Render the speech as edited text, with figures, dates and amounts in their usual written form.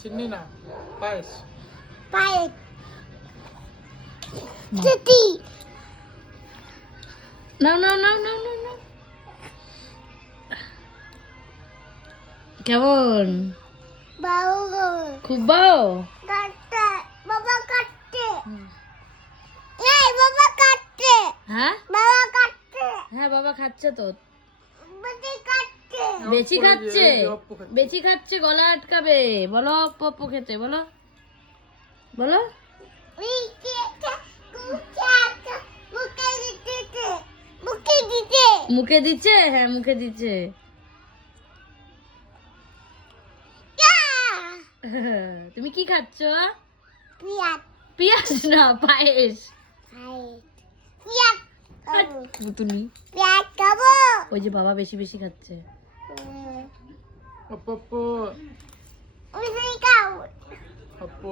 চিনি না পায়েস নাও নাও নাও নাও নাও নাও। কেমন খুব বাও হ্যাঁ হ্যাঁ বাবা খাচ্ছে তো বেশি খাচ্ছে বেশি খাচ্ছে গলা আটকাবে বলো পপ্পু খেতে বলো বলো মুখে দিচ্ছে হ্যাঁ মুখে দিচ্ছে তুমি কি খাচ্ছ পেঁয়াজ না পায়েস পুতুনি ওই যে বাবা বেশি বেশি খাচ্ছে পপ্পু পপ্পু